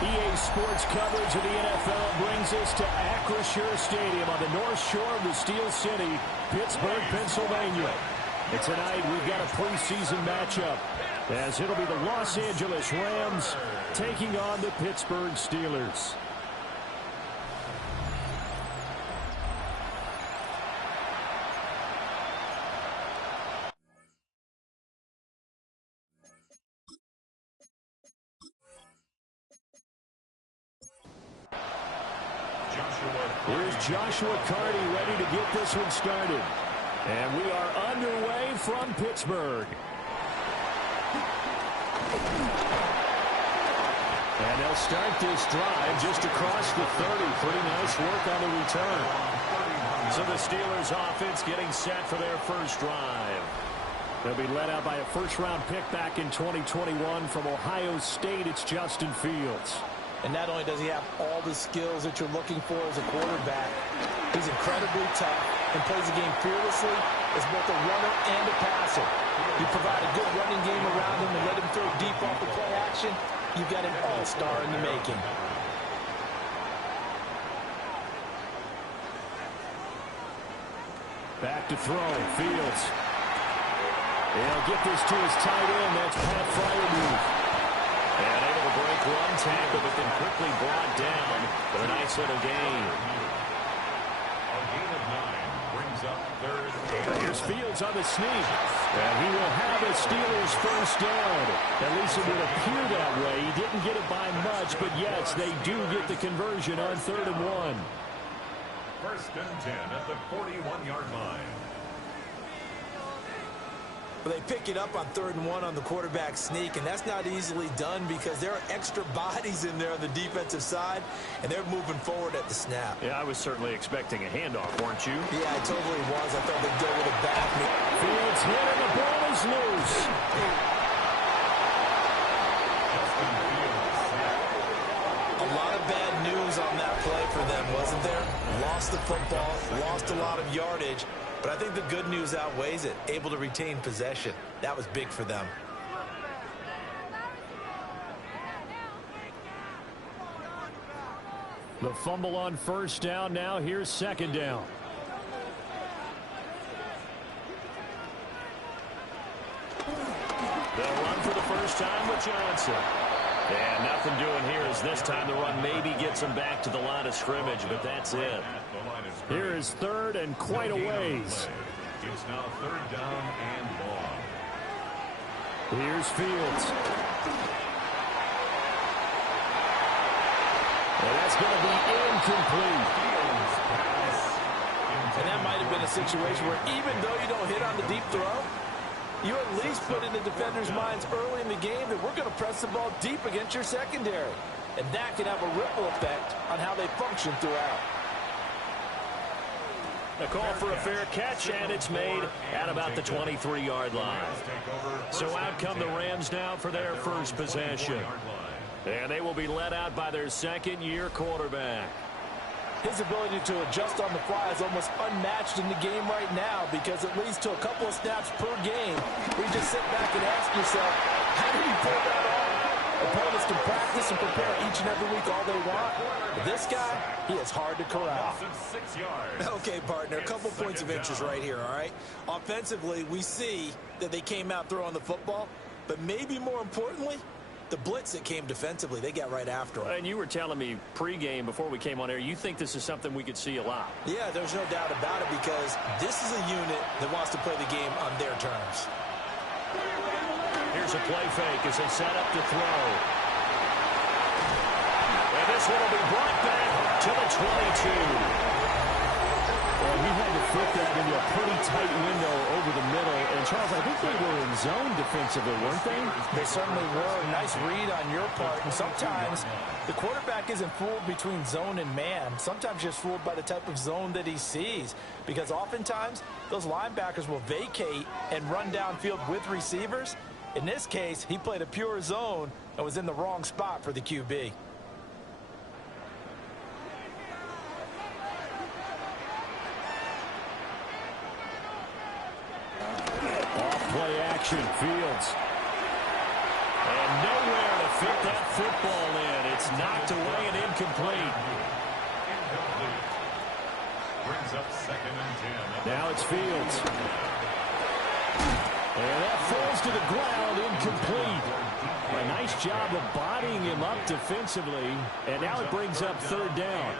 EA Sports coverage of the NFL brings us to Acrisure Stadium on the north shore of the Steel City, Pittsburgh, Pennsylvania. And tonight we've got a preseason matchup, as it'll be the Los Angeles Rams taking on the Pittsburgh Steelers. Here's Joshua Carty ready to get this one started. And we are underway from Pittsburgh. And they'll start this drive just across the 30. Pretty nice work on the return. So the Steelers offense getting set for their first drive. They'll be led out by a first-round pick back in 2021 from Ohio State. It's Justin Fields. And not only does he have all the skills that you're looking for as a quarterback, he's incredibly tough and plays the game fearlessly as both a runner and a passer. You provide a good running game around him and let him throw deep off the play action, you've got an all-star in the making. Back to throw, Fields. He'll get this to his tight end. That's Pat Freiermuth. And able to break one tackle, but then quickly brought down for a nice little gain. A gain of 9 brings up third. Here's Fields on the sneak. And he will have a Steelers first down. At least it would appear that way. He didn't get it by much, but yes, they do get the conversion on 3rd and 1. First and 10 at the 41-yard line. They pick it up on 3rd and 1 on the quarterback sneak, and that's not easily done because there are extra bodies in there on the defensive side, and they're moving forward at the snap. Yeah, I was certainly expecting a handoff, weren't you? Yeah, I totally was. I thought they'd go with a back. Fields hit, and the ball is loose. A lot of bad news on that play for them, wasn't there? Lost the football, lost a lot of yardage. But I think the good news outweighs it. Able to retain possession. That was big for them. The fumble on first down. Now here's 2nd down. They'll run for the first time with Johnson. And nothing doing here as this time the run maybe gets him back to the line of scrimmage, but that's it. Here is 3rd and quite a ways. It's now 3rd down and long. Here's Fields. And that's going to be incomplete. And that might have been a situation where even though you don't hit on the deep throw, you at least put in the defenders' minds early in the game that we're going to press the ball deep against your secondary. And that can have a ripple effect on how they function throughout. A call for a fair catch, and it's made at about the 23-yard line. So out come the Rams now for their first possession. And they will be led out by their second-year quarterback. His ability to adjust on the fly is almost unmatched in the game right now because it leads to a couple of snaps per game where you just sit back and ask yourself, how did he pull that off? Opponents can practice and prepare each and every week all they want. But this guy, he is hard to corral. Okay, partner, a couple points of interest right here, all right? Offensively, we see that they came out throwing the football, but maybe more importantly, the blitz that came defensively, they got right after him. And you were telling me pregame before we came on air, you think this is something we could see a lot. Yeah, there's no doubt about it because this is a unit that wants to play the game on their terms. Here's a play fake as they set up to throw. And this one will be brought back to the 22. Well, he had to fit that into a pretty tight window over the middle. And, Charles, I think they were in zone defensively, weren't they? They certainly were. Nice read on your part. And sometimes the quarterback isn't fooled between zone and man. Sometimes just fooled by the type of zone that he sees. Because oftentimes, those linebackers will vacate and run downfield with receivers. In this case, he played a pure zone and was in the wrong spot for the QB. Play action, Fields. And nowhere to fit that football in. It's knocked away and incomplete. Brings up 2nd and 10. Now it's Fields. And that falls to the ground, incomplete. A nice job of bodying him up defensively. And now it brings up 3rd down.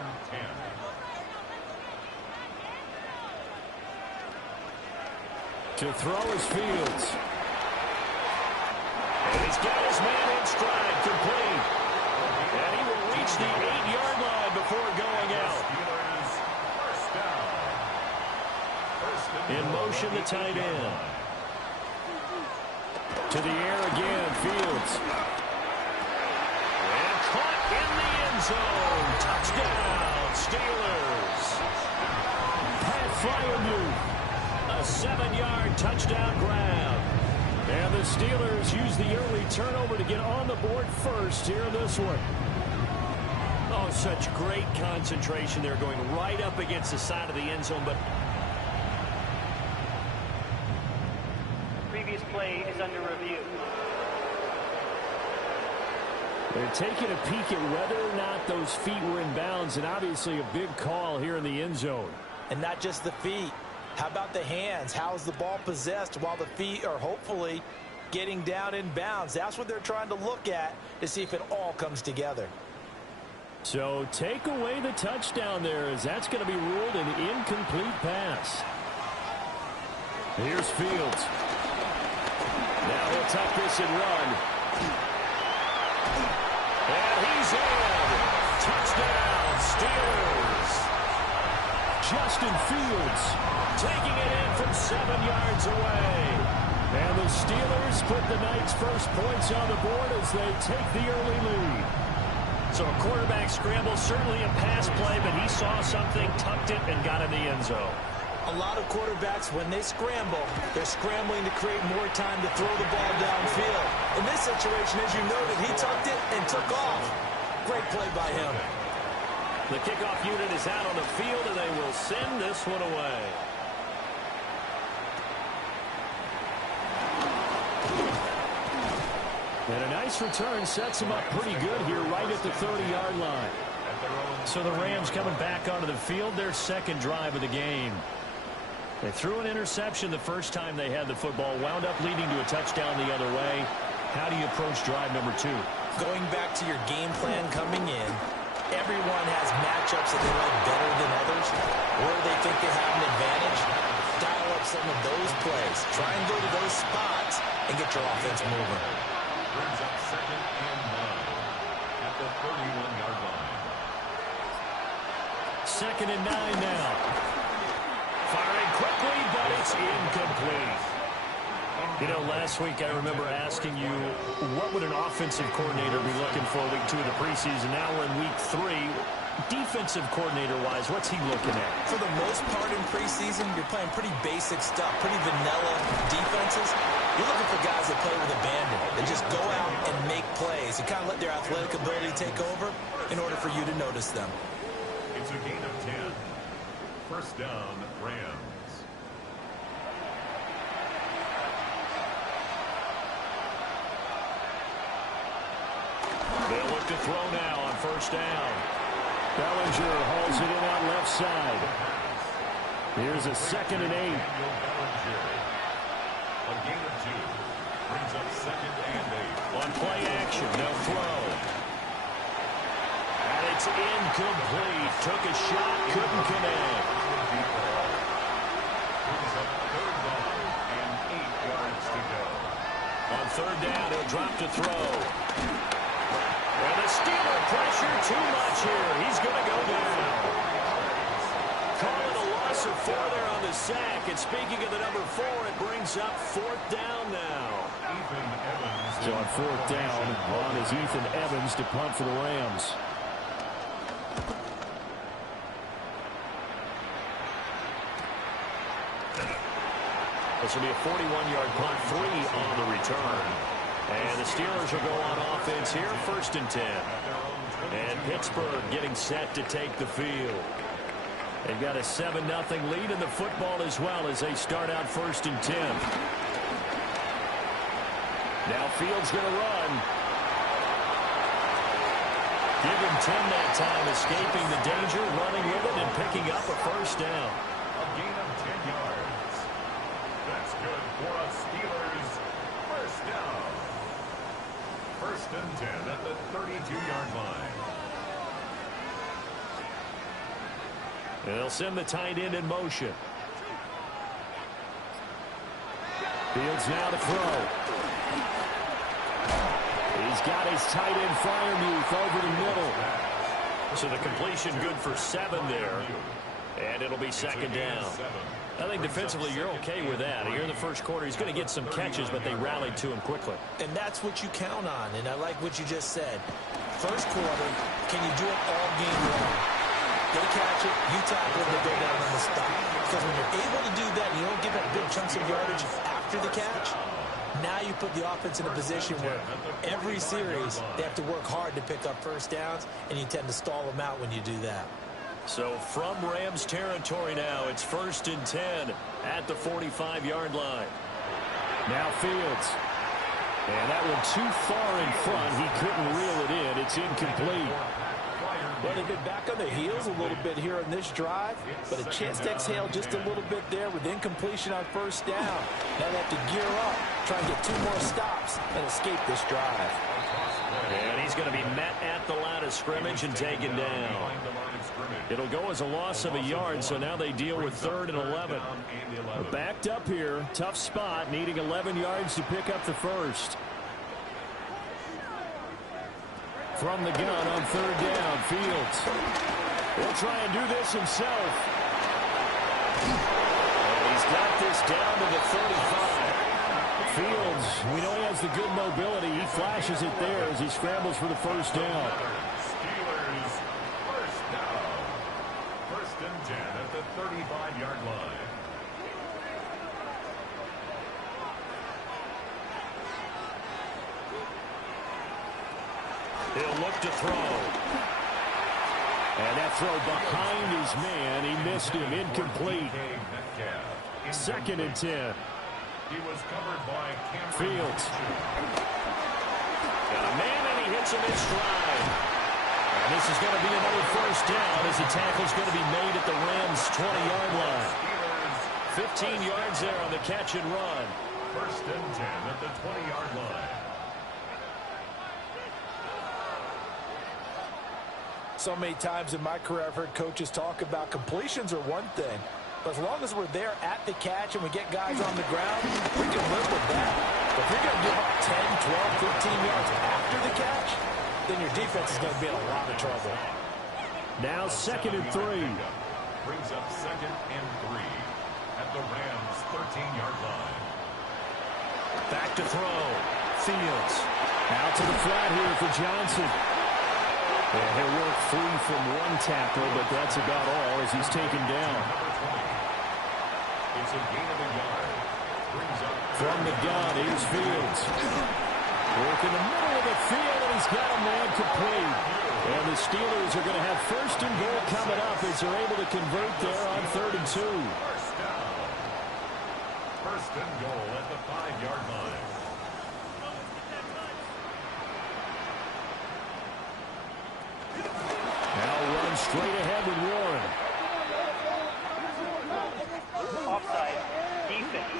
To throw is Fields. And he's got his man in stride, complete. And he will reach the 8-yard line before going out. In motion, the tight end. To the air again, Fields. And caught in the end zone. Touchdown, Steelers. Pat Fryermuth. A 7-yard touchdown grab. And the Steelers use the early turnover to get on the board first here in this one. Oh, such great concentration. They're going right up against the side of the end zone, but previous play is under review. they're taking a peek at whether or not those feet were in bounds, and obviously a big call here in the end zone. And not just the feet. How about the hands? How is the ball possessed while the feet are hopefully getting down in bounds? That's what they're trying to look at to see if it all comes together. So take away the touchdown there, as that's going to be ruled an incomplete pass. Here's Fields. Now he'll tuck this and run. And he's in. Touchdown, Steelers. Justin Fields taking it in from 7 yards away. And the Steelers put the night's first points on the board as they take the early lead. So a quarterback scramble, certainly a pass play, but he saw something, tucked it, and got in the end zone. A lot of quarterbacks, when they scramble, they're scrambling to create more time to throw the ball downfield. In this situation, as you noted, he tucked it and took off. Great play by him. The kickoff unit is out on the field, and they will send this one away. And a nice return sets him up pretty good here right at the 30-yard line. So the Rams coming back onto the field, their 2nd drive of the game. They threw an interception the first time they had the football, wound up leading to a touchdown the other way. How do you approach drive number 2? Going back to your game plan coming in, everyone has matchups that they like better than others, or they think they have an advantage. Dial up some of those plays. Try and go to those spots and get your offense moving. Brings up 2nd and 9 at the 31-yard line. 2nd and 9 now. Firing quickly, but it's incomplete. You know, last week I remember asking you, what would an offensive coordinator be looking for week 2 of the preseason? Now we're in week 3. Defensive coordinator-wise, what's he looking at? For the most part in preseason, you're playing pretty basic stuff, pretty vanilla defenses. You're looking for guys that play with abandon, that just go out and make plays and kind of let their athletic ability take over in order for you to notice them. It's a gain of 10. First down, Rams. They'll look to throw now on first down. Bellinger hauls it in on left side. Here's a 2nd and 8. A gain of 2. Brings up 2nd and 8. On play action, they'll throw. And it's incomplete. Took a shot, couldn't connect. Brings up 3rd down and 8 yards to go. On 3rd down, he'll drop to throw. And the Steeler pressure too much here. He's going to go down. Calling a loss of 4 there on the sack. And speaking of the number 4, it brings up 4th down now. Ethan Evans. So on 4th down, on is Ethan Evans to punt for the Rams. This will be a 41-yard punt, 3 on the return. And the Steelers will go on offense here, 1st and 10. And Pittsburgh getting set to take the field. They've got a 7-0 lead in the football as well as they start out 1st and 10. Now Fields going to run. Give him 10 that time, escaping the danger, running with it, and picking up a first down. A gain of 10 yards. That's good for a Steelers first down. First and 10 at the 32-yard line. And they'll send the tight end in motion. Fields now to throw. He's got his tight end Freiermuth over the middle. So the completion good for 7 there. And it'll be second down. I think defensively you're okay with that. Here in the first quarter, he's going to get some catches, but they rallied to him quickly. And that's what you count on, and I like what you just said. First quarter, can you do it all game long? They catch it, you tackle it, they go down on the spot. Because when you're able to do that, and you don't give up big chunks of yardage after the catch, now you put the offense in a position where every series they have to work hard to pick up first downs, and you tend to stall them out when you do that. So from Rams territory now, it's first and 10 at the 45-yard line. Now Fields. And that one too far in front. He couldn't reel it in. It's incomplete. Well, they've been back on their heels a little bit here on this drive, but a chance to exhale just a little bit there with incompletion on first down. Now they have to gear up, try and get 2 more stops, and escape this drive. And he's going to be met at the line of scrimmage and taken down. It'll go as a loss of a yard, so now they deal with 3rd and 11. We're backed up here. Tough spot, needing 11 yards to pick up the first. From the gun on 3rd down, Fields. He'll try and do this himself. And he's got this down to the 35. Fields, we know he has the good mobility. He flashes it there as he scrambles for the first down. Steelers first down. First and 10 at the 35-yard line. He'll look to throw. And that throw behind his man. He missed him. Incomplete. 2nd and 10. He was covered by Fields. Got a man, and he hits him in stride. And this is going to be another first down as the tackle's going to be made at the Rams' 20-yard line. 15 yards there on the catch and run. First and 10 at the 20-yard line. So many times in my career I've heard coaches talk about completions are one thing. But as long as we're there at the catch and we get guys on the ground, we can live with that. But if you're going to give up 10, 12, 15 yards after the catch, then your defense is going to be in a lot of trouble. Now 2nd and 3. Brings up 2nd and 3 at the Rams' 13-yard line. Back to throw. Fields. Out to the flat here for Johnson. And he'll work free from one tackle, but that's about all as he's taken down. It's a gain of a yard. Brings up from the gun, here's Fields. Work in the middle of the field, and he's got a man complete. And the Steelers are going to have 1st and goal coming up as they're able to convert there on 3rd and 2. First down. 1st and goal at the 5-yard line. Now run straight ahead with Warren. Offside. Defense.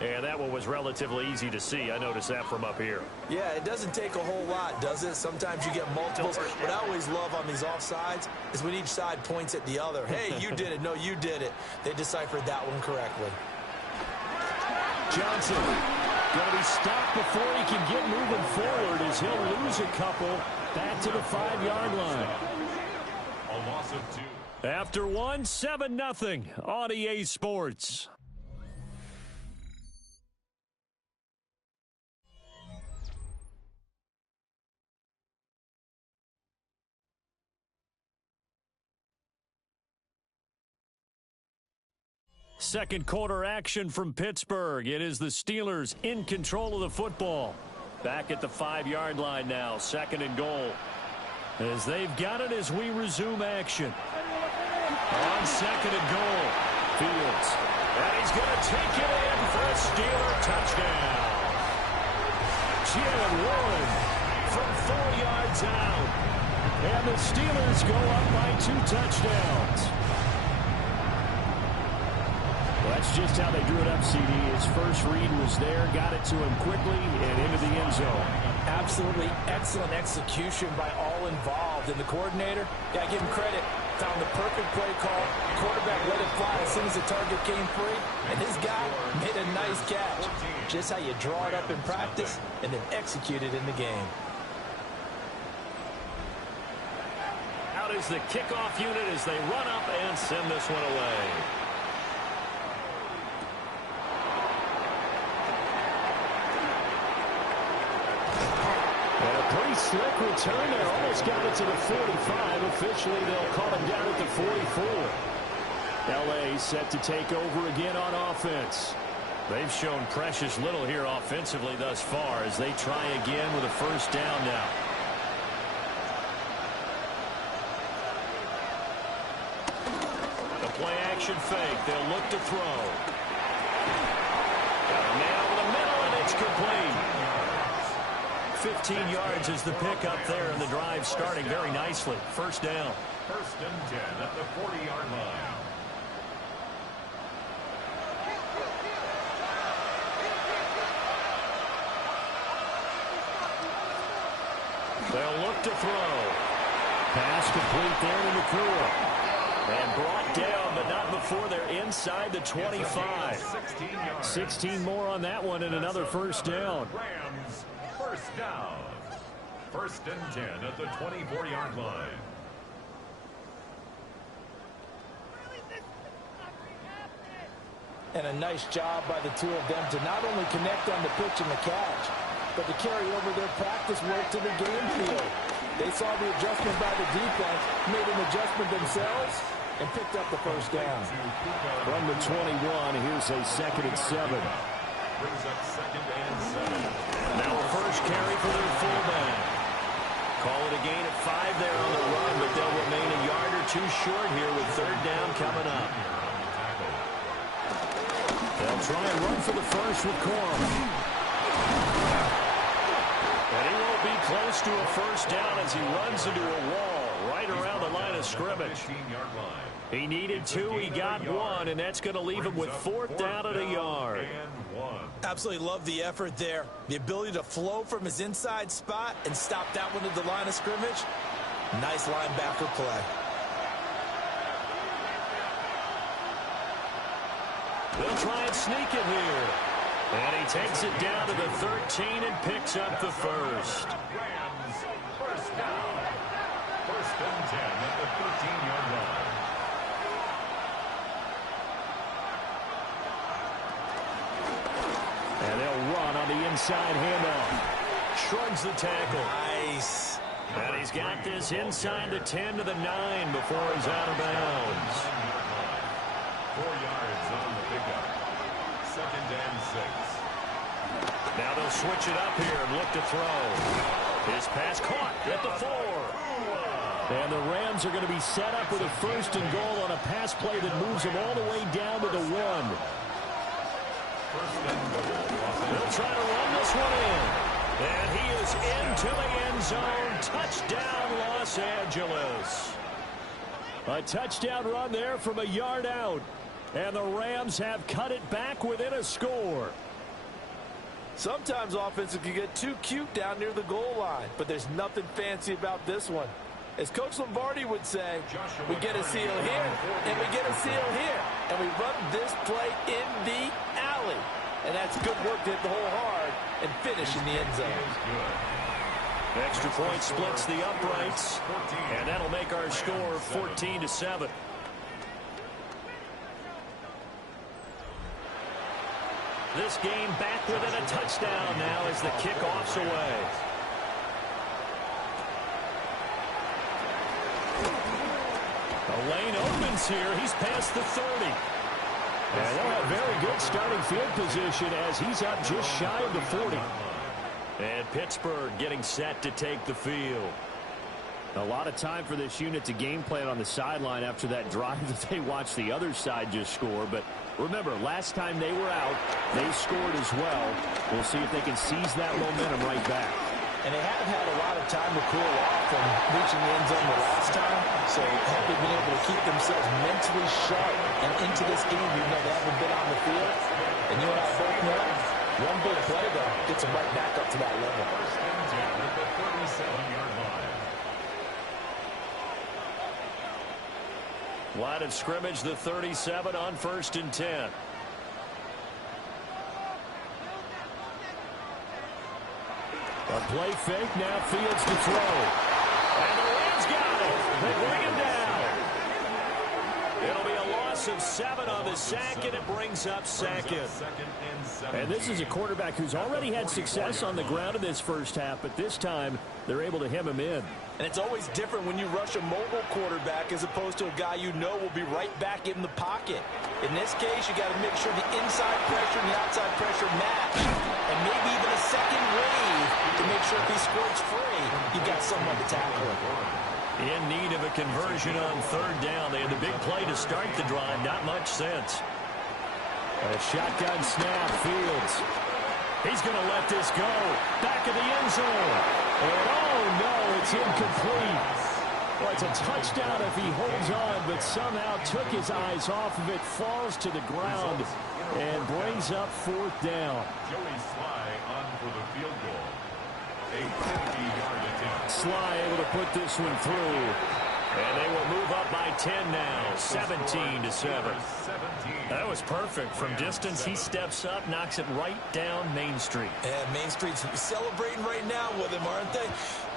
And that one was relatively easy to see. I noticed that from up here. Yeah, it doesn't take a whole lot, does it? Sometimes you get multiples. What I always love on these offsides is when each side points at the other. Hey, you did it. No, you did it. They deciphered that one correctly. Johnson going to be stopped before he can get moving forward as he'll lose a couple back to the 5-yard line. A loss of 2. After one, 7-0 on EA Sports. Second quarter action from Pittsburgh. It is the Steelers in control of the football. Back at the 5-yard line now, 2nd and goal. As they've got it as we resume action. On 2nd and goal, Fields. And he's going to take it in for a Steeler touchdown. reach in and one from 4 yards out. And the Steelers go up by 2 touchdowns. Well, that's just how they drew it up, CD. His first read was there, got it to him quickly, and into the end zone. Absolutely excellent execution by all involved. And the coordinator, got to give him credit, found the perfect play call. Quarterback let it fly as soon as the target came free. And his guy made a nice catch. Just how you draw it up in practice and then execute it in the game. Out is the kickoff unit as they run up and send this one away. And a pretty slick return there. Almost got it to the 45. Officially, they'll call him down at the 44. L.A. set to take over again on offense. They've shown precious little here offensively thus far as they try again with a first down now. The play-action fake. They'll look to throw. Got a man over the middle, and it's complete. 15 yards is the pick up there, and the drive starting very nicely. First down. First and 10 at the 40-yard line. They'll look to throw. Pass complete there to McCool. And brought down, but not before they're inside the 25. 16 more on that one and another first down. Rams, first down. First and 10 at the 24-yard line. And a nice job by the two of them to not only connect on the pitch and the catch, but to carry over their practice work to the game field. They saw the adjustment by the defense, made an adjustment themselves, and picked up the first down. From the 21, here's a 2nd and 7. Brings up 2nd and 7. Now a first carry for their fullback. Call it a gain of 5 there on the run, but they'll remain a yard or 2 short here with 3rd down coming up. They'll try and run for the first with Corum. And he won't be close to a first down as he runs into a wall right around the line of scrimmage. He needed 2, he got 1, and that's going to leave him with 4th down at a yard. Absolutely love the effort there. The ability to flow from his inside spot and stop that one at the line of scrimmage. Nice linebacker play. They'll try and sneak it here. And he takes it down to the 13 and picks up the first. Rams, first down. First and 10 at the 13-yard line. And they'll run on the inside handoff. Shrugs the tackle. Nice. And he's got this inside the 10 to the 9 before he's out of bounds. 4 yards on the pickup. 2nd and 6. Now they'll switch it up here and look to throw. His pass caught at the 4. And the Rams are going to be set up with a 1st and goal on a pass play that moves them all the way down to the 1. They'll try to run this one in. And he is into the end zone. Touchdown, Los Angeles. A touchdown run there from a yard out. And the Rams have cut it back within a score. Sometimes offenses can get too cute down near the goal line, but there's nothing fancy about this one. As Coach Lombardi would say, we get a seal here, and we get a seal here, and we run this play in the alley. And that's good work to hit the hole hard and finish in the end zone. Extra point splits the uprights, and that'll make our score 14-7. This game back within a touchdown now as the kickoff's away. The lane opens here. He's past the 30. And they'll have very good starting field position as he's up just shy of the 40. And Pittsburgh getting set to take the field. A lot of time for this unit to game plan on the sideline after that drive that they watched the other side just score. But remember, last time they were out, they scored as well. We'll see if they can seize that momentum right back. And they have had a lot of time to cool off from reaching the end zone the last time. So have they been able to keep themselves mentally sharp and into this game even though they haven't been on the field? And you and I both know one big play, though, gets them right back up to that level. First and 10 at the 37-yard line. Line of scrimmage, the 37 on 1st and 10. A play fake, now Fields to throw. And the Rams got it. They bring him down. It'll be a loss of 7 on the sack, and it brings up second. And this is a quarterback who's already had success on the ground in this first half, but this time they're able to hem him in. And it's always different when you rush a mobile quarterback as opposed to a guy you know will be right back in the pocket. In this case, you got to make sure the inside pressure and the outside pressure match. And maybe even a second wave to make sure if he squirts free, you've got someone to tackle him. In need of a conversion on 3rd down. They had the big play to start the drive. Not much sense. A shotgun snap, Fields. He's going to let this go. Back of the end zone. And oh no, it's incomplete. Well, it's a touchdown if he holds on, but somehow took his eyes off of it, falls to the ground, and brings up 4th down. Joey Sly on for the field goal. A 50-yard attempt. Sly able to put this one through. And they will move up by 10 now, 17-7. That was perfect. From distance, he steps up, knocks it right down Main Street. And Main Street's celebrating right now with him, aren't they?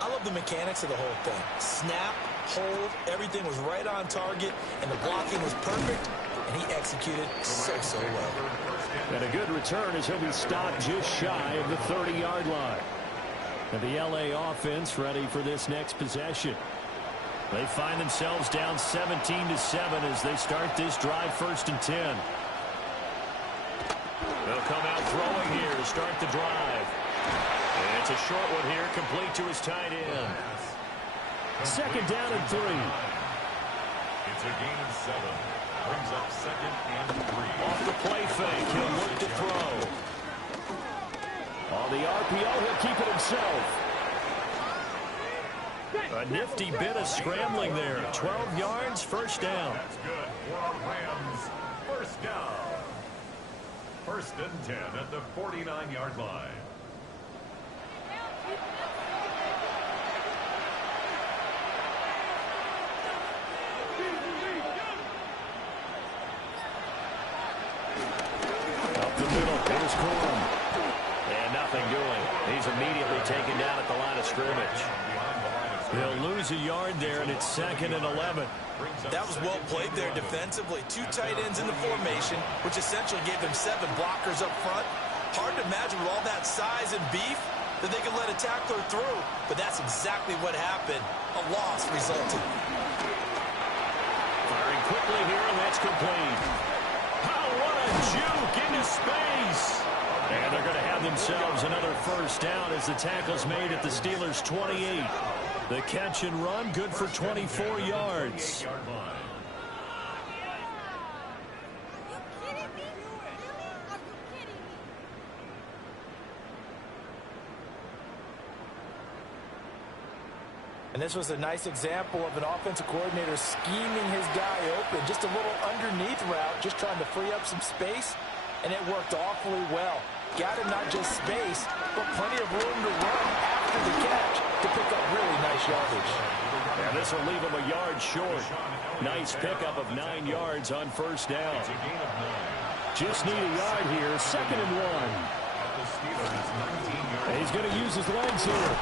I love the mechanics of the whole thing. Snap, hold, everything was right on target, and the blocking was perfect, and he executed so well. And a good return as he'll be stopped just shy of the 30-yard line. And the L.A. offense ready for this next possession. They find themselves down 17-7 as they start this drive 1st and 10. They'll come out throwing here to start the drive. And it's a short one here, complete to his tight end. 2nd down and 3. It's a gain of 7. Brings up 2nd and 3. Off the play fake, he'll look to throw. On the RPO, he'll keep it himself. A nifty bit of scrambling there. 12 yards, 1st down. That's good for our Rams. 1st down. 1st and 10 at the 49-yard line. Up the middle, here's Corum. And nothing doing. He's immediately taken down at the line of scrimmage. They'll lose a yard there, and it's 2nd and 11. That was well played there defensively. 2 tight ends in the formation, which essentially gave them 7 blockers up front. Hard to imagine with all that size and beef that they could let a tackler through, but that's exactly what happened. A loss resulted. Firing quickly here, and that's complete. Oh, what a juke into space. And they're going to have themselves another 1st down as the tackle's made at the Steelers' 28. The catch and run, good for 24 yards. And this was a nice example of an offensive coordinator scheming his guy open. Just a little underneath route, just trying to free up some space, and it worked awfully well. Got him not just space, but plenty of room to run after the catch to pick up really nice yardage. And this will leave him a yard short. Nice pickup of 9 yards on 1st down. Just need a yard here, 2nd and 1. And he's going to use his legs here.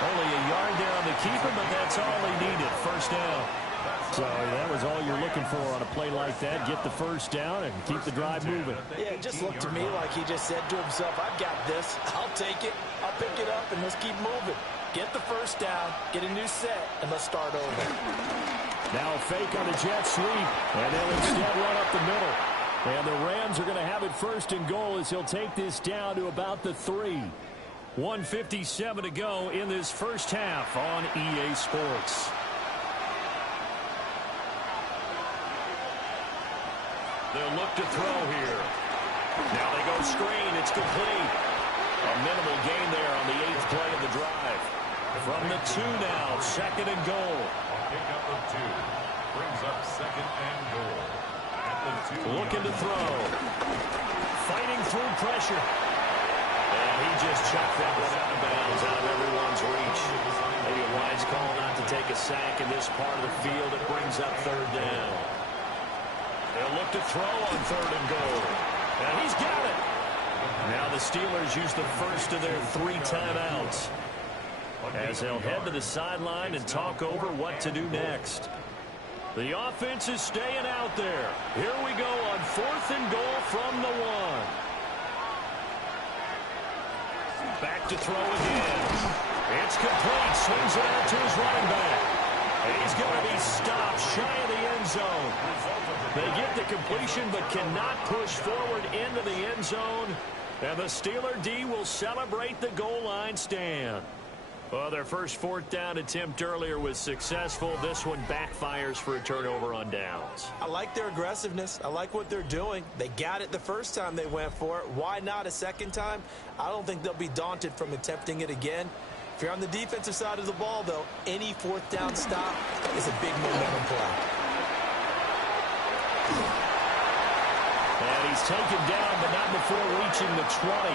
Only a yard there on the keeper, but that's all he needed. 1st down. So that was all you're looking for on a play like that. Get the 1st down and keep the drive moving. Yeah, it just looked to me like he just said to himself, I've got this. I'll take it. I'll pick it up, and let's keep moving. Get the 1st down, get a new set, and let's start over. Now a fake on the jet sweep, and they'll instead run up the middle. And the Rams are going to have it 1st and goal as he'll take this down to about the 3. 1:57 to go in this first half on EA Sports. They'll look to throw here. Now they go screen. It's complete. A minimal gain there on the 8th play of the drive. From the 2 now, 2nd and goal. Pick up of 2. Brings up 2nd and goal. At the 2. Looking to throw. Fighting through pressure. And he just chucked that one out of bounds, out of everyone's reach. Maybe a wise call not to take a sack in this part of the field. It brings up 3rd down. They'll look to throw on 3rd and goal. And he's got it. Now the Steelers use the first of their 3 timeouts, as they'll head to the sideline and talk over what to do next. The offense is staying out there. Here we go on 4th and goal from the 1. Back to throw again. It's complete. Swings it out to his running back. And he's going to be stopped shy of the end zone. They get the completion but cannot push forward into the end zone. And the Steeler D will celebrate the goal line stand. Well, their first 4th down attempt earlier was successful. This one backfires for a turnover on downs. I like their aggressiveness. I like what they're doing. They got it the first time they went for it. Why not a second time? I don't think they'll be daunted from attempting it again. If you're on the defensive side of the ball, though, any 4th down stop is a big momentum play. And he's taken down, but not before reaching the 20.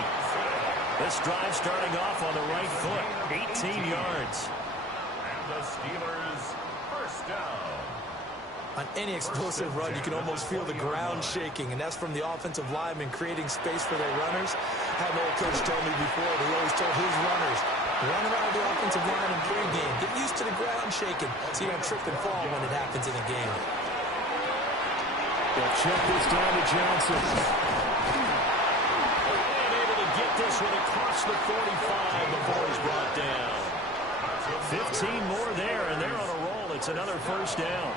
This drive starting off on the right foot, 18 yards. And the Steelers first down. On any explosive run, you can almost feel the ground shaking, and that's from the offensive linemen creating space for their runners. I had an old coach tell me before, he always told his runners, run around the offensive line in pregame. Get used to the ground shaking so you don't trip and fall when it happens in a game. They'll check this down to Johnson. And able to get this one across the 45 before he's brought down. 15 more there, and they're on a roll. It's another first down.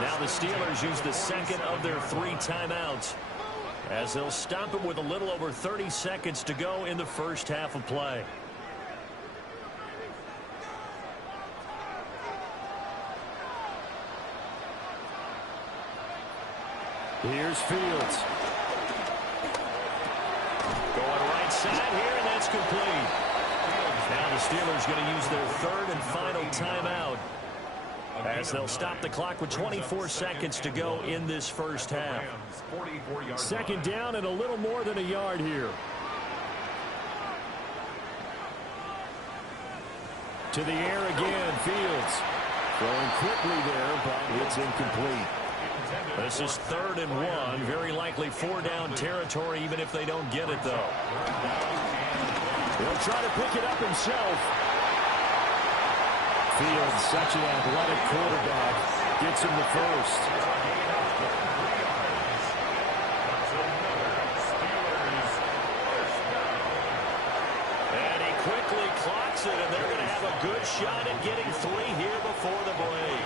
Now the Steelers use the second of their 3 timeouts, as they'll stop it with a little over 30 seconds to go in the first half of play. Here's Fields. Going right side here, and that's complete. Now the Steelers going to use their 3rd and final timeout, as they'll stop the clock with 24 seconds to go in this first half. 2nd down and a little more than a yard here. To the air again, Fields. Throwing quickly there, but it's incomplete. This is 3rd and 1. Very likely 4-down territory, even if they don't get it, though. He'll try to pick it up himself. Fields, such an athletic quarterback, gets him the first. And he quickly clocks it, and they're going to have a good shot at getting 3 here before the break.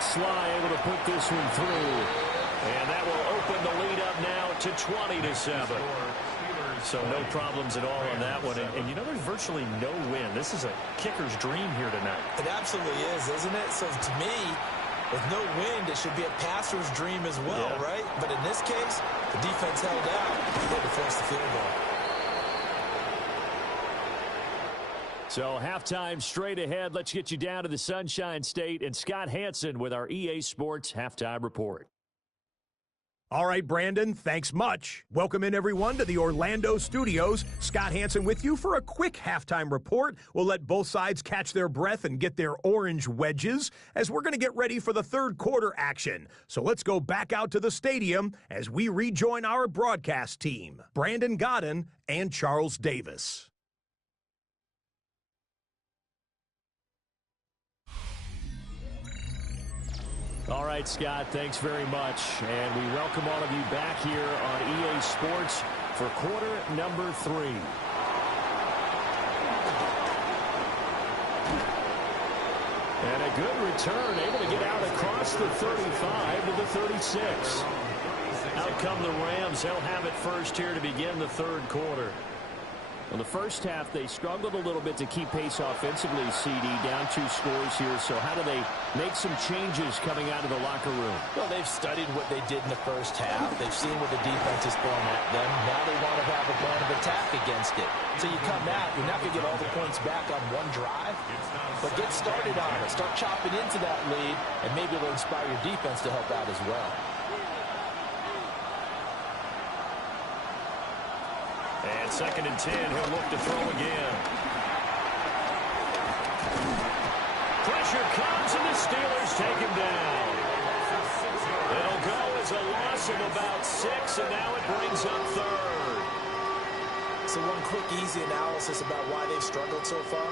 Sly able to put this one through. And that will open the lead up now to 20-7. So no problems at all on that one. And you know, there's virtually no win. This is a kicker's dream here tonight. It absolutely is, isn't it? So to me, with no wind, it should be a passer's dream as well, right? But in this case, the defense held out. They had to force the field goal. So halftime straight ahead. Let's get you down to the Sunshine State and Scott Hansen with our EA Sports Halftime Report. All right, Brandon, thanks much. Welcome in, everyone, to the Orlando studios. Scott Hansen with you for a quick halftime report. We'll let both sides catch their breath and get their orange wedges as we're going to get ready for the 3rd quarter action. So let's go back out to the stadium as we rejoin our broadcast team, Brandon Godden and Charles Davis. All right, Scott, thanks very much. And we welcome all of you back here on EA Sports for quarter number 3. And a good return, able to get out across the 35 to the 36. Out come the Rams. They'll have it first here to begin the third quarter. In the first half, they struggled a little bit to keep pace offensively, CD, down 2 scores here. So how do they make some changes coming out of the locker room? Well, they've studied what they did in the first half. They've seen what the defense has thrown at them. Now they want to have a plan of attack against it. So you come out, you're not going to get all the points back on one drive, but get started on it. Start chopping into that lead, and maybe it'll inspire your defense to help out as well. And 2nd and 10, he'll look to throw again. Pressure comes, and the Steelers take him down. It'll go as a loss of about 6, and now it brings up 3rd. So one quick, easy analysis about why they've struggled so far.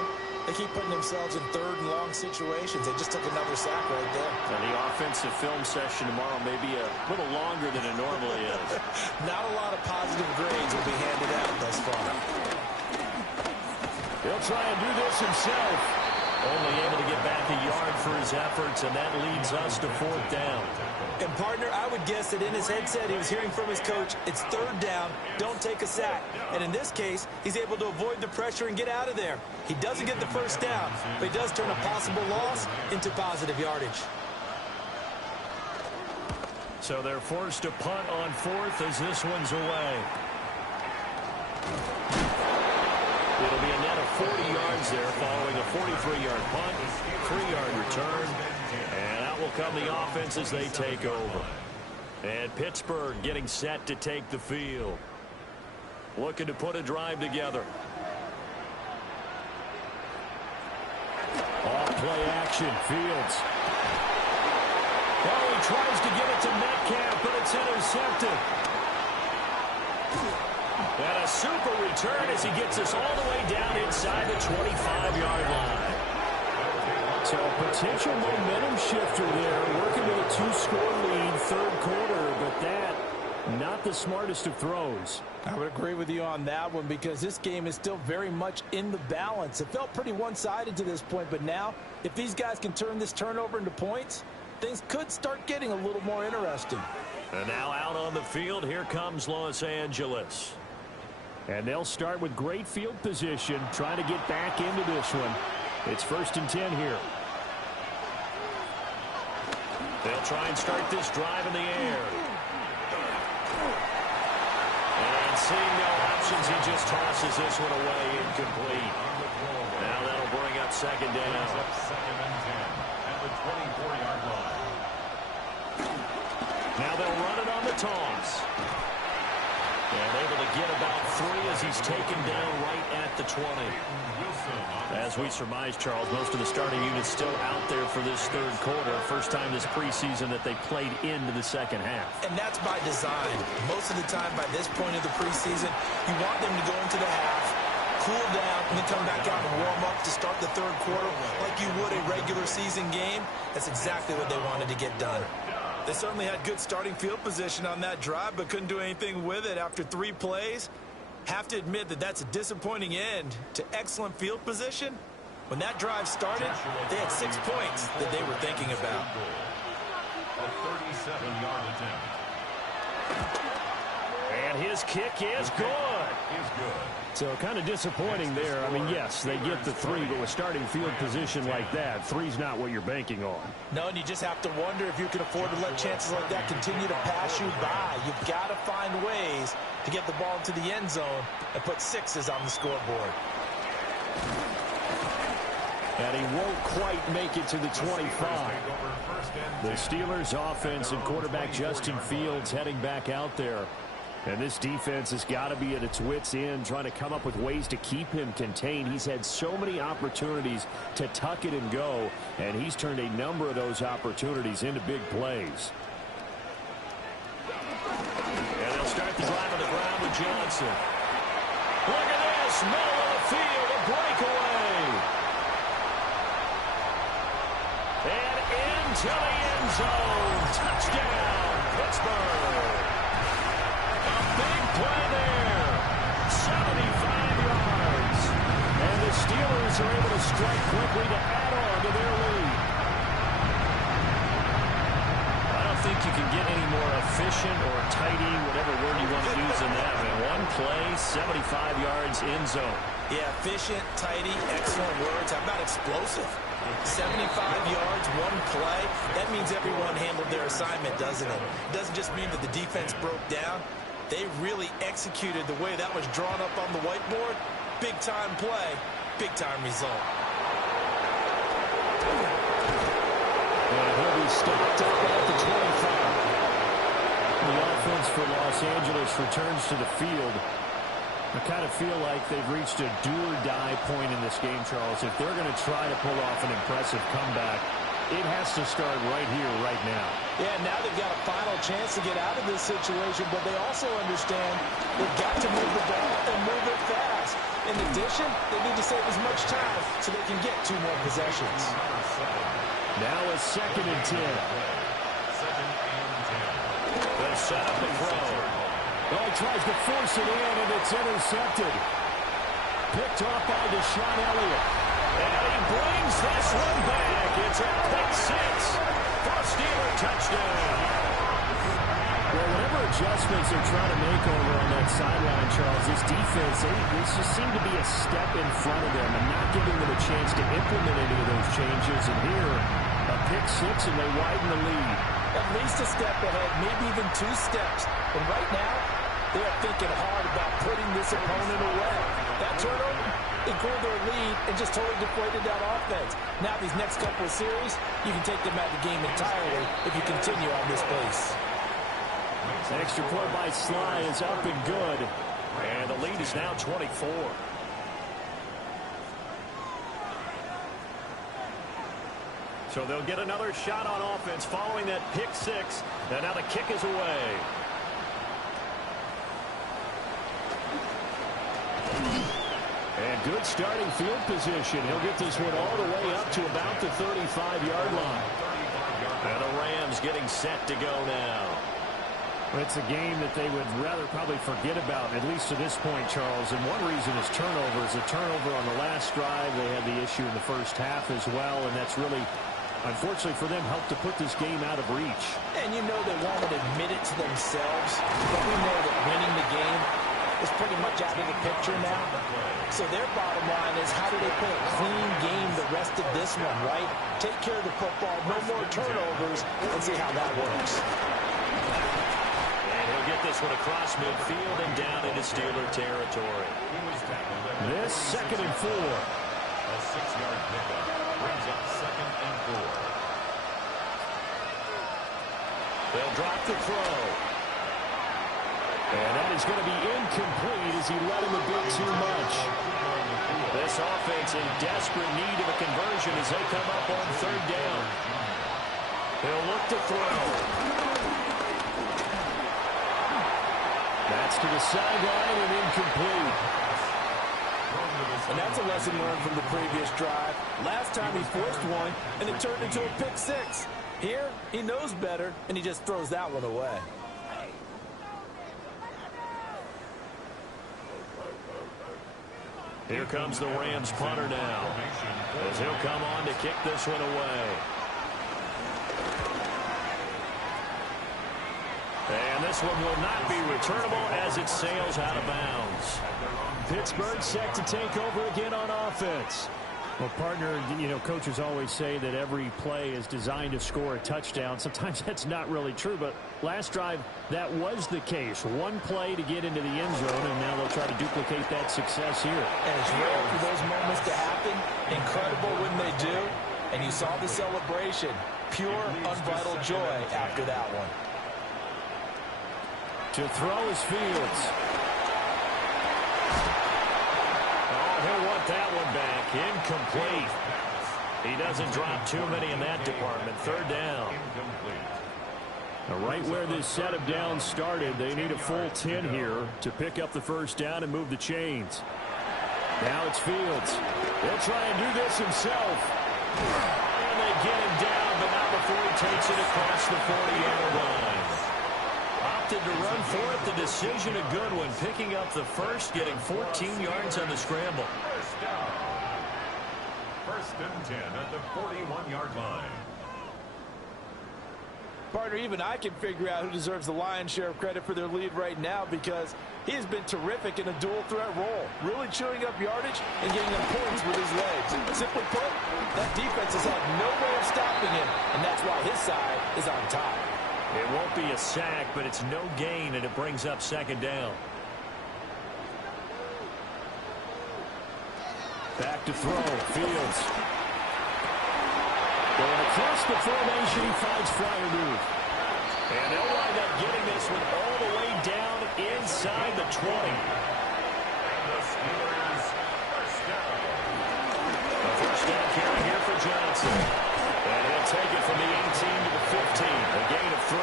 They keep putting themselves in 3rd and long situations. They just took another sack right there. And the offensive film session tomorrow may be a little longer than it normally is. Not a lot of positive grades will be handed out thus far. He'll try and do this himself. Only able to get back a yard for his efforts, and that leads us to 4th down. And, partner, I would guess that in his headset he was hearing from his coach, it's 3rd down, don't take a sack. And in this case, he's able to avoid the pressure and get out of there. He doesn't get the first down, but he does turn a possible loss into positive yardage. So they're forced to punt on 4th as this one's away. It'll be a net of 40 yards there following a 43-yard punt, 3-yard return, and out will come the offense as they take over. And Pittsburgh getting set to take the field. Looking to put a drive together. Off play action, Fields. Oh, he tries to give it to Metcalf, but it's intercepted. And a super return as he gets us all the way down inside the 25-yard line. So a potential momentum shifter there, working with a 2-score lead, 3rd quarter, but that, not the smartest of throws. I would agree with you on that one because this game is still very much in the balance. It felt pretty one-sided to this point, but now, if these guys can turn this turnover into points, things could start getting a little more interesting. And now out on the field, here comes Los Angeles. And they'll start with great field position, trying to get back into this one. It's 1st and 10 here. They'll try and start this drive in the air. And seeing no options, he just tosses this one away incomplete. Now that'll bring up 2nd down. 2nd and 10 at the 24-yard line. Now they'll run it on the toss. And able to get about 3 as he's taken down right at the 20. As we surmise, Charles, most of the starting units still out there for this 3rd quarter. First time this preseason that they played into the 2nd half. And that's by design. Most of the time by this point of the preseason, you want them to go into the half, cool down, and then come back out and warm up to start the 3rd quarter like you would a regular season game. That's exactly what they wanted to get done. They certainly had good starting field position on that drive, but couldn't do anything with it after 3 plays. Have to admit that that's a disappointing end to excellent field position. When that drive started, they had 6 points that they were thinking about. A 37-yard attempt. And his kick is good. Is good. So kind of disappointing there. I mean, yes, they get the 3, but with starting field position like that, 3's not what you're banking on. No, and you just have to wonder if you can afford to let chances like that continue to pass you by. You've got to find ways to get the ball into the end zone and put 6s on the scoreboard. And he won't quite make it to the 25. The Steelers offense and quarterback Justin Fields heading back out there. And this defense has got to be at its wits' end, trying to come up with ways to keep him contained. He's had so many opportunities to tuck it and go, and he's turned a number of those opportunities into big plays. And they'll start the drive on the ground with Johnson. Look at this, middle of the field, a breakaway. And into the end zone. Touchdown, Pittsburgh. Big play there, 75 yards. And the Steelers are able to strike quickly to add on to their lead. I don't think you can get any more efficient efficient or tidy, whatever word you want to use in that. Man, one play, 75 yards in zone. Yeah, efficient, tidy, excellent words. How about explosive? 75 yards, one play. That means everyone handled their assignment, doesn't it? It doesn't just mean that the defense broke down. They really executed the way that was drawn up on the whiteboard. Big-time play, big-time result. And he'll be stopped up at the 25. The offense for Los Angeles returns to the field. I kind of feel like they've reached a do-or-die point in this game, Charles. If they're going to try to pull off an impressive comeback, it has to start right here, right now. Yeah, now they've got a final chance to get out of this situation, but they also understand they've got to move the ball and move it fast. In addition, they need to save as much time so they can get 2 more possessions. Now a 2nd and 10. They'll set up the throw. Oh, he tries to force it in, and it's intercepted. Picked off by Deshaun Elliott. And he brings this one back. It's a pick 6 for a Steeler touchdown. Well, whatever adjustments they're trying to make over on that sideline, Charles, this defense, they just seem to be a step in front of them and not giving them a chance to implement any of those changes. And here, a pick 6, and they widen the lead. At least a step ahead, maybe even 2 steps. And right now, they are thinking hard about putting this opponent away. That turnover, it grew their lead and just totally deflated that offense. Now these next couple of series, you can take them out of the game entirely if you continue on this pace. Extra point by Sly is up and good. And the lead is now 24. So they'll get another shot on offense following that pick 6. And now the kick is away. And good starting field position. He'll get this one all the way up to about the 35-yard line. And the Rams getting set to go now. It's a game that they would rather probably forget about, at least to this point, Charles. And one reason is turnovers. A turnover on the last drive. They had the issue in the first half as well, and that's really, unfortunately for them, helped to put this game out of reach. And you know they won't admit it to themselves, but we know that winning the game is pretty much out of the picture now. So their bottom line is, how do they play a clean game the rest of this one, right? Take care of the football, no more turnovers, and see how that works. Get this one across midfield and down into Steeler territory. This 2nd and 4. A 6-yard pickup brings up 2nd and 4. They'll drop the throw. And that is going to be incomplete as he let him a bit too much. This offense in desperate need of a conversion as they come up on 3rd down. They'll look to throw. That's to the sideline and incomplete. And that's a lesson learned from the previous drive. Last time he forced one, and it turned into a pick 6. Here, he knows better, and he just throws that one away. Here comes the Rams punter now, as he'll come on to kick this one away. And this one will not be returnable as it sails out of bounds. Pittsburgh set to take over again on offense. Well, partner, you know, coaches always say that every play is designed to score a touchdown. Sometimes that's not really true, but last drive, that was the case. One play to get into the end zone, and now they'll try to duplicate that success here. And it's rare for those moments to happen. Incredible when they do. And you saw the celebration. Pure, unbridled joy after that one. To throw is Fields. Oh, he'll want that one back. Incomplete. He doesn't drop too many in that department. 3rd down. Now, right where this set of downs started, they need a full 10 here to pick up the 1st down and move the chains. Now it's Fields. He'll try and do this himself. And they get him down, but not before he takes it across the 40-yard line. Opted to run for it. The decision a good one. Picking up the 1st, getting 14 yards on the scramble. 1st down. 1st and 10 at the 41-yard line. Partner, even I can figure out who deserves the lion's share of credit for their lead right now because he has been terrific in a dual threat role, really chewing up yardage and getting them points with his legs. Simply put, that defense has had no way of stopping him, and that's why his side is on top. It won't be a sack, but it's no gain, and it brings up second down. Back to throw, Fields. Going across the formation, he finds Freiermuth. And they'll wind up getting this one all the way down inside the 20. The Steelers first down. A first down carry here for Johnson. And he'll take it from the 18 to the 15. A gain of 3.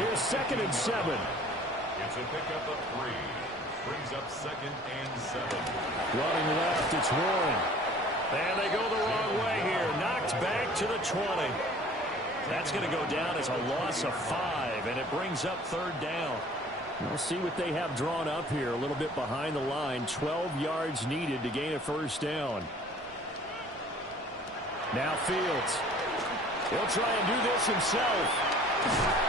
Here's 2nd and 7. It's a pickup of 3. Brings up 2nd and 7. Running left, it's Warren. And they go the wrong way here. Knocked back to the 20. That's going to go down as a loss of 5, and it brings up 3rd down. We'll see what they have drawn up here. A little bit behind the line. 12 yards needed to gain a first down. Now Fields. He'll try and do this himself.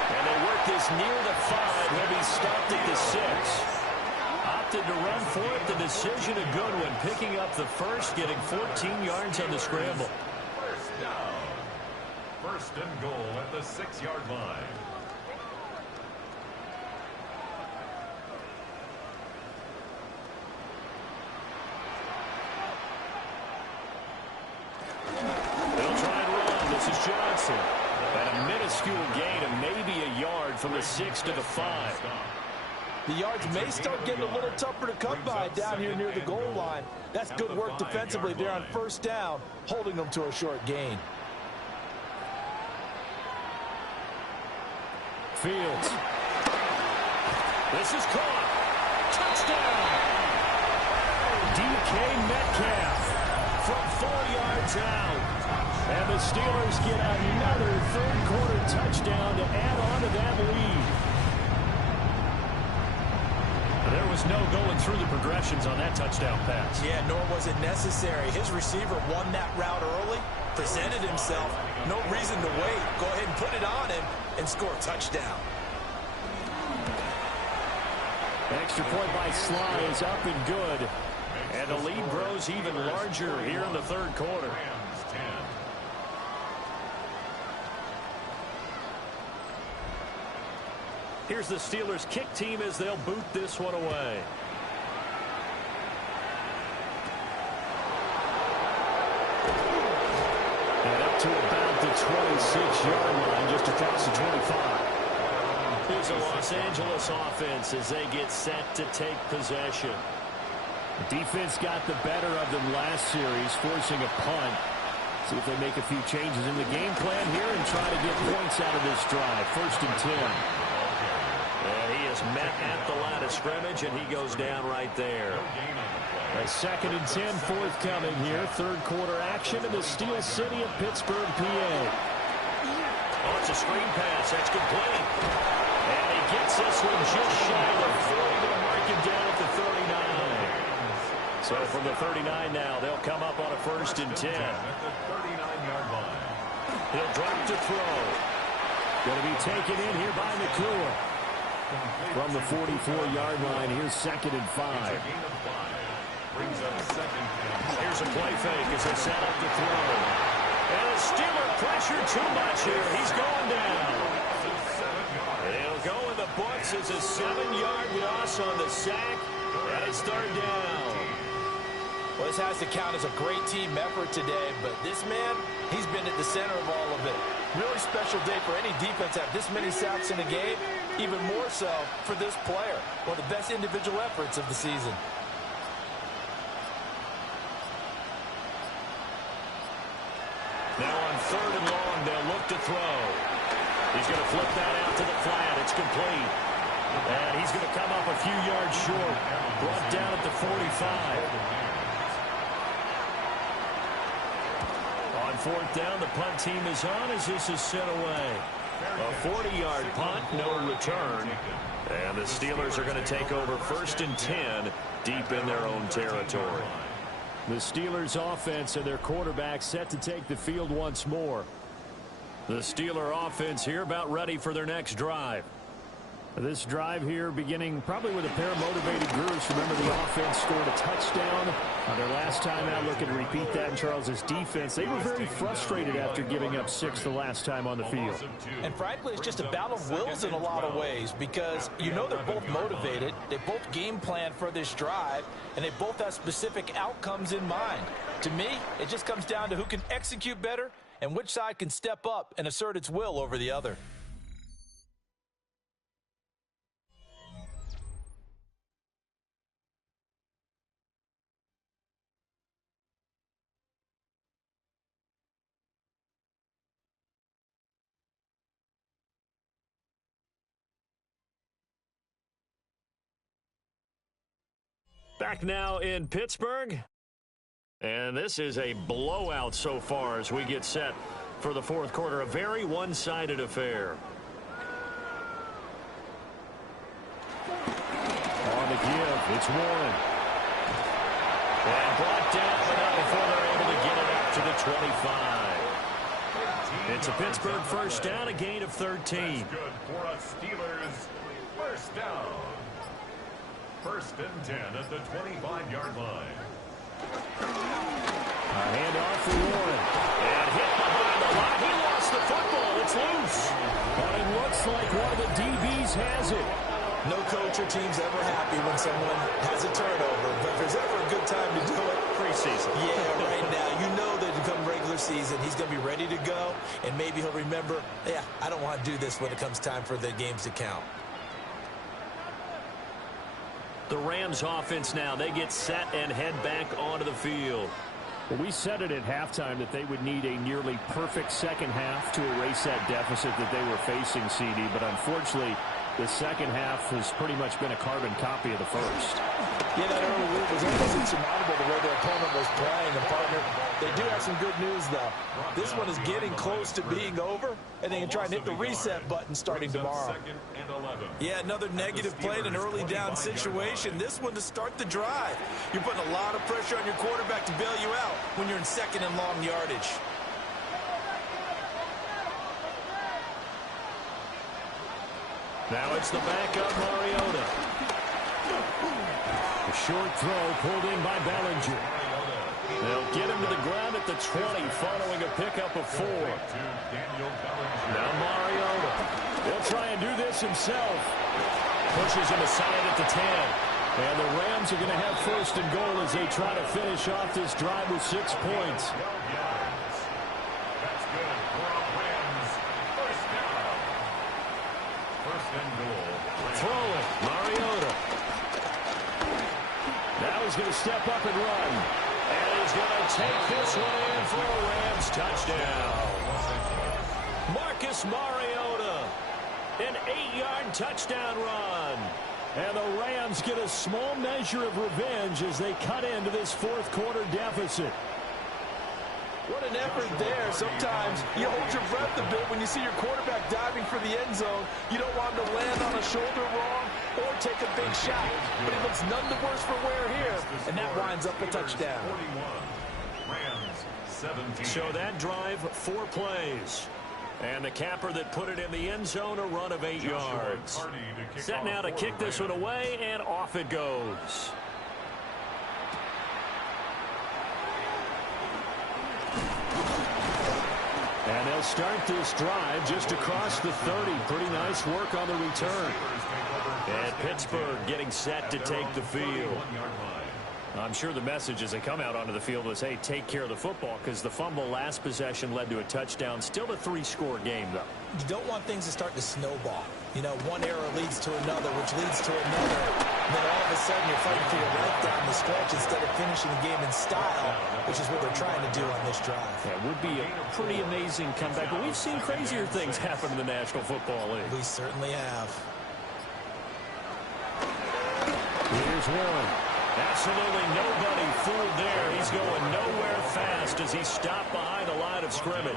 And they work this near the 5. He'll be stopped at the 6. Opted to run for it. The decision a good one. Picking up the first, getting 14 yards on the scramble. First down. First and goal at the 6-yard line. They'll try and run. This is Johnson. At a minuscule gain of maybe a yard from the 6 to the 5. The yards may start getting a little tougher to come by down here near the goal line. That's good work defensively there on first down, holding them to a short gain. Fields. This is caught. Touchdown. DK Metcalf from 4 yards out. And the Steelers get another third-quarter touchdown to add on to that lead. There was no going through the progressions on that touchdown pass. Yeah, nor was it necessary. His receiver won that route early, presented himself. No reason to wait. Go ahead and put it on him and score a touchdown. Extra point by Sly is up and good. And the lead grows even larger here in the third quarter. Here's the Steelers kick team as they'll boot this one away. And up to about the 26-yard line, just across the 25. Here's the Los Angeles offense as they get set to take possession. The defense got the better of them last series, forcing a punt. See if they make a few changes in the game plan here and try to get points out of this drive. 1st and 10. And he is met at the line of scrimmage, and he goes down right there. A 2nd and 10 forthcoming here. Third quarter action in the Steel City of Pittsburgh, PA. Oh, it's a screen pass. That's complete. And he gets this one just shy of the 40. They'll mark him down at the 39. So from the 39 now, they'll come up on a 1st and 10. At the 39-yard line. He'll drop to throw. Going to be taken in here by McClure. From the 44-yard line, here's 2nd and 5. Brings up 2nd. Here's a play fake as they set up the throw. And the Steeler pressure too much here. He's going down. And he'll go in the books as a 7-yard loss on the sack. And it's 3rd down. Well, this has to count as a great team effort today, but this man, he's been at the center of all of it. Really special day for any defense to have this many sacks in a game, even more so for this player. One of the best individual efforts of the season. Now on 3rd and long, they'll look to throw. He's going to flip that out to the flat. It's complete. And he's going to come up a few yards short. Brought down at the 45. On 4th down, the punt team is on as this is sent away. A 40-yard punt, no return. And the Steelers are going to take over 1st and 10 deep in their own territory. The Steelers offense and their quarterback set to take the field once more. The Steeler offense here about ready for their next drive. This drive here beginning probably with a pair of motivated groups. Remember, the offense scored a touchdown on their last time out. Looking to repeat that in Charles's defense. They were very frustrated after giving up 6 the last time on the field. And frankly, it's just a battle of wills in a lot of ways because you know they're both motivated. They both game plan for this drive, and they both have specific outcomes in mind. To me, it just comes down to who can execute better and which side can step up and assert its will over the other. Back now in Pittsburgh. And this is a blowout so far as we get set for the fourth quarter. A very one-sided affair. On the give, it's Warren. And brought down, but not before they're able to get it out to the 25. It's a Pittsburgh first down, a gain of 13. That's good for us Steelers. First down. First and 10 at the 25-yard line. A handoff for Warren. And hit behind the line. He lost the football. It's loose. But it looks like one of the DBs has it. No coach or team's ever happy when someone has a turnover. But if there's ever a good time to do it, Preseason. Yeah, right now. You know that come regular season, he's going to be ready to go. And maybe he'll remember, yeah, I don't want to do this when it comes time for the games to count. The Rams offense now, they get set and head back onto the field. Well, we said it at halftime that they would need a nearly perfect second half to erase that deficit that they were facing, CD. But unfortunately, the second half has pretty much been a carbon copy of the first. Yeah, that early lead was almost insurmountable the way their opponent was playing. And, partner, they do have some good news, though. This one is getting close to being over, and they can try and hit the reset button starting tomorrow. Yeah, another negative play in an early down situation. This one to start the drive. You're putting a lot of pressure on your quarterback to bail you out when you're in second and long yardage. Now it's the backup, Mariota. A short throw pulled in by Bellinger. They'll get him to the ground at the 20 following a pickup of 4. Now Mariota. He'll try and do this himself. Pushes him aside at the 10. And the Rams are going to have first and goal as they try to finish off this drive with 6 points. That's good for our Rams. First down. First and goal. Throwing, Mariota. Now he's going to step up and run. And he's going to take this one in for a Rams touchdown. Marcus Mariota, an 8-yard touchdown run. And the Rams get a small measure of revenge as they cut into this fourth quarter deficit. What an effort there. Sometimes you hold your breath a bit when you see your quarterback diving for the end zone. You don't want him to land on a shoulder wrong or take a big shot. But he looks none the worse for wear here, and that winds up a touchdown. Rams 17. So that drive, 4 plays. And the capper that put it in the end zone, a run of 8 yards. Set now to kick this one away, and off it goes. And they'll start this drive just across the 30. Pretty nice work on the return. And Pittsburgh getting set to take the field. I'm sure the message as they come out onto the field was, hey, take care of the football, because the fumble last possession led to a touchdown. Still a 3-score game, though. You don't want things to start to snowball. You know, one error leads to another, which leads to another. And then all of a sudden you're fighting for your life down the stretch instead of finishing the game in style, which is what they're trying to do on this drive. Yeah, it would be a pretty amazing comeback. But we've seen crazier things happen in the National Football League. We certainly have. Here's Warren. Absolutely nobody fooled there. He's going nowhere fast as he stopped behind the line of scrimmage.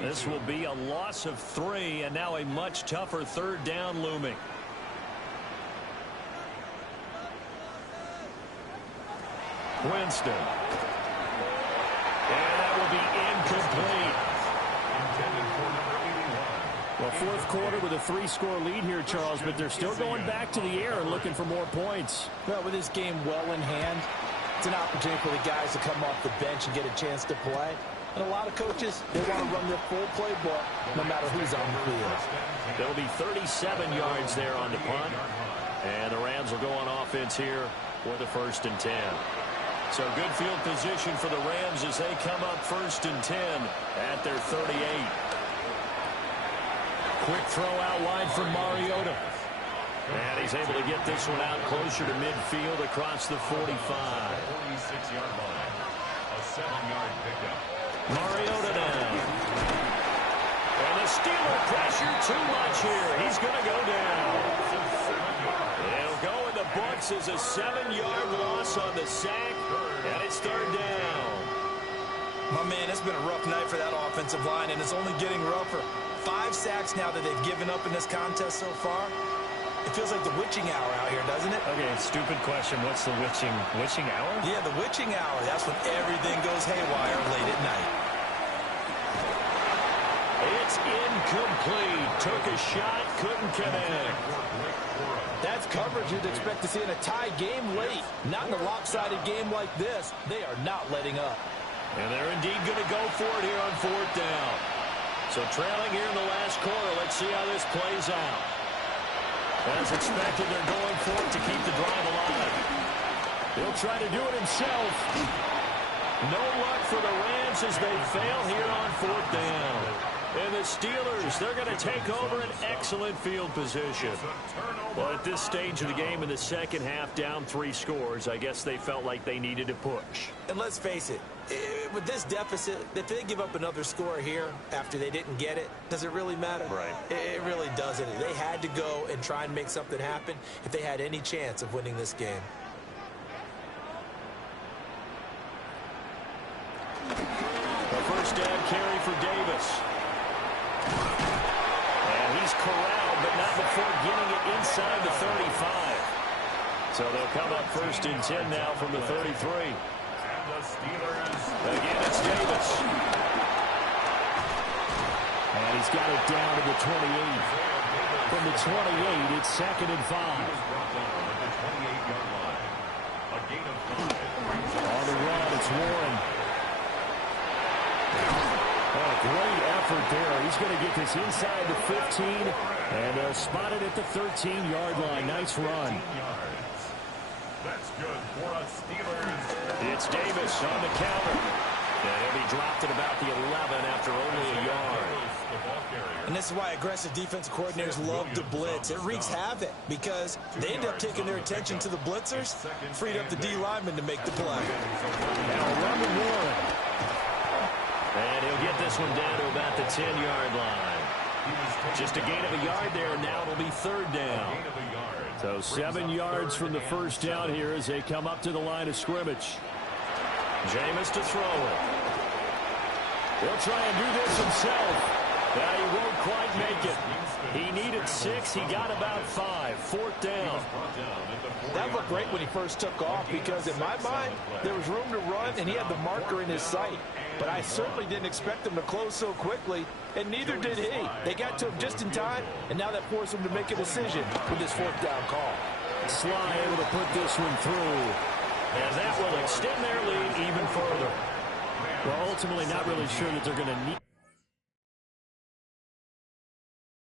This will be a loss of 3, and now a much tougher third down looming. Winston. And that will be incomplete. Well, fourth quarter with a 3-score lead here, Charles, but they're still going back to the air and looking for more points. Well, with this game well in hand, it's an opportunity for the guys to come off the bench and get a chance to play. And a lot of coaches, they want to run their full playbook no matter who's on the field. There'll be 37 yards there on the punt. And the Rams will go on offense here for the 1st and 10. So good field position for the Rams as they come up 1st and 10 at their 38. Quick throw out wide from Mariota. And he's able to get this one out closer to midfield across the 45. 46-yard line. A 7-yard pickup. Mariota down. And the Steeler pressure too much here. He's going to go down. It'll go in the books as a 7-yard loss on the sack. And it's 3rd down. My man, it's been a rough night for that offensive line, and it's only getting rougher. 5 sacks now that they've given up in this contest so far. It feels like the witching hour out here, doesn't it? Okay, stupid question. What's the witching hour? Yeah, the witching hour. That's when everything goes haywire late at night. It's incomplete. Took a shot, couldn't connect. That's coverage you'd expect to see in a tie game late. Not in a lopsided game like this. They are not letting up. And they're indeed going to go for it here on 4th down. So trailing here in the last quarter. Let's see how this plays out. As expected, they're going for it to keep the drive alive. He'll try to do it himself. No luck for the Rams as they fail here on 4th down. And the Steelers, they're going to take over an excellent field position. Well, at this stage of the game in the second half, down 3 scores, I guess they felt like they needed to push. And let's face it, with this deficit, if they give up another score here after they didn't get it, does it really matter? Right. It really doesn't. They had to go and try and make something happen if they had any chance of winning this game. The first down carry for Davis. And he's corralled, but not before getting it inside the 35. So they'll come up 1st and 10 now from the 33. And the Steelers. Again, it's Davis. And he's got it down to the 28. From the 28, it's 2nd and 5. Brought down at the 28-yard line. A gain of 5. On the run, it's Warren. Oh, great effort there. He's going to get this inside the 15, and they'll spot it at the 13-yard line. Nice run. That's good for us Steelers. It's Davis on the counter. And he'll be dropped at about the 11 after only a yard. And this is why aggressive defensive coordinators love to blitz. It wreaks havoc because they end up taking their attention to the blitzers, freed up the D lineman to make the play. Now run to Warren. And he'll get this one down to about the 10-yard line. Just a gain of a yard there, and now it'll be 3rd down. So 7 yards from the first down here as they come up to the line of scrimmage. Jameis to throw it. He'll try and do this himself. He won't quite make it. He needed 6. He got about 5. 4th down. That looked great when he first took off because in my mind, there was room to run and he had the marker in his sight. But I certainly didn't expect him to close so quickly, and neither did he. They got to him just in time, and now that forced him to make a decision with this 4th down call. Sly able to put this one through. And that will extend their lead even further. Well, ultimately not really sure that they're going to need